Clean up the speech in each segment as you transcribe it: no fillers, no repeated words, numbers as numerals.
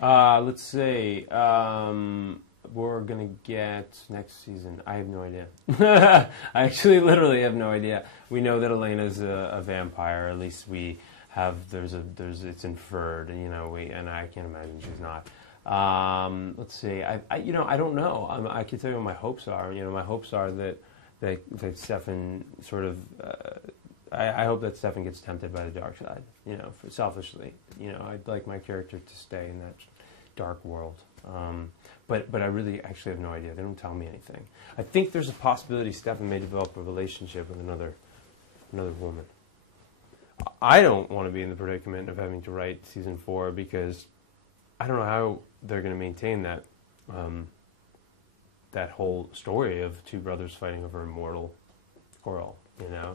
Let's see. We're gonna get next season. I have no idea. I actually literally have no idea. We know that Elena's a vampire. At least we have. There's it's inferred. And I can't imagine she's not. Let's see. I don't know. I can tell you what my hopes are. My hopes are that Stefan sort of. I hope that Stefan gets tempted by the dark side. Selfishly. I'd like my character to stay in that dark world. But I really actually have no idea. They don't tell me anything. I think there's a possibility Stefan may develop a relationship with another woman. I don't want to be in the predicament of having to write season 4 because I don't know how they're going to maintain that that whole story of two brothers fighting over a mortal girl.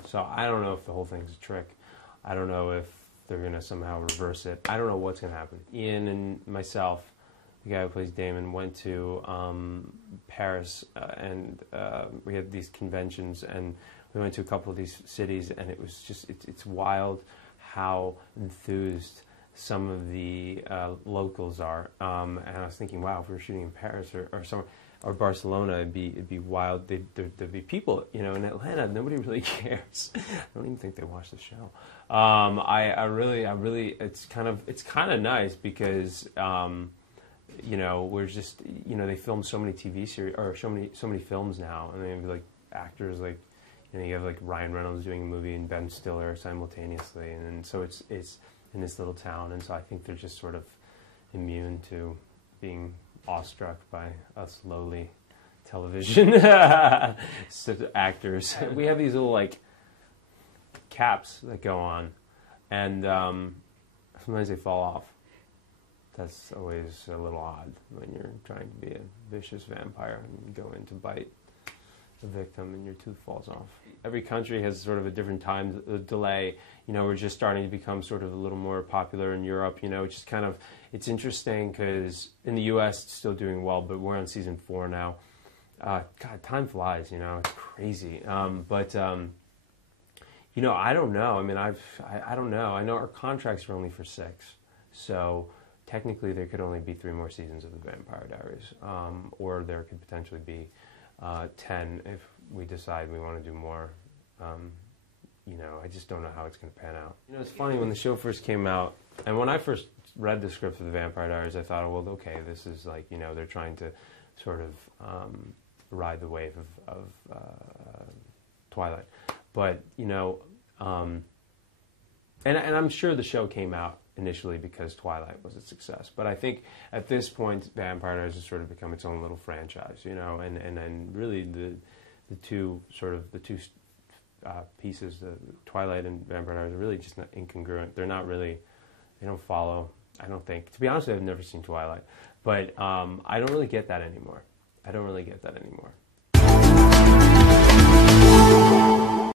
So I don't know if the whole thing's a trick. I don't know if they're going to somehow reverse it. I don't know what's going to happen. Ian and myself, the guy who plays Damon, went to Paris and we had these conventions, and we went to a couple of these cities, and it was just, it's wild how enthused some of the locals are. And I was thinking, wow, if we were shooting in Paris or Barcelona, it'd be wild. There'd be people, in Atlanta. Nobody really cares. I don't even think they watch the show. I really, it's kind of nice because, we're just, they film so many TV series or so many films now, and they have like actors like, you have like Ryan Reynolds doing a movie and Ben Stiller simultaneously, and so it's in this little town, and so I think they're just sort of immune to being awestruck by us lowly television actors. We have these little like caps that go on, and sometimes they fall off. That's always a little odd when you're trying to be a vicious vampire and you go in to bite the victim and your tooth falls off. Every country has sort of a different time delay. We're just starting to become sort of a little more popular in Europe. It's just kind of, it's interesting because in the U.S. it's still doing well, but we're on season 4 now. God, time flies. It's crazy. But I don't know. I mean, I don't know. I know our contracts are only for 6, so technically there could only be 3 more seasons of The Vampire Diaries, or there could potentially be 10 if we decide we want to do more. I just don't know how it's going to pan out. It's funny, when the show first came out, and when I first read the script for The Vampire Diaries, I thought, well, okay, this is like, they're trying to sort of ride the wave of Twilight. But, and I'm sure the show came out initially because Twilight was a success. But I think at this point, Vampire Diaries has sort of become its own little franchise, and really the two pieces, the Twilight and Vampire Diaries, are really just not incongruent. They're not really, they don't follow, I don't think. To be honest, I've never seen Twilight. But I don't really get that anymore.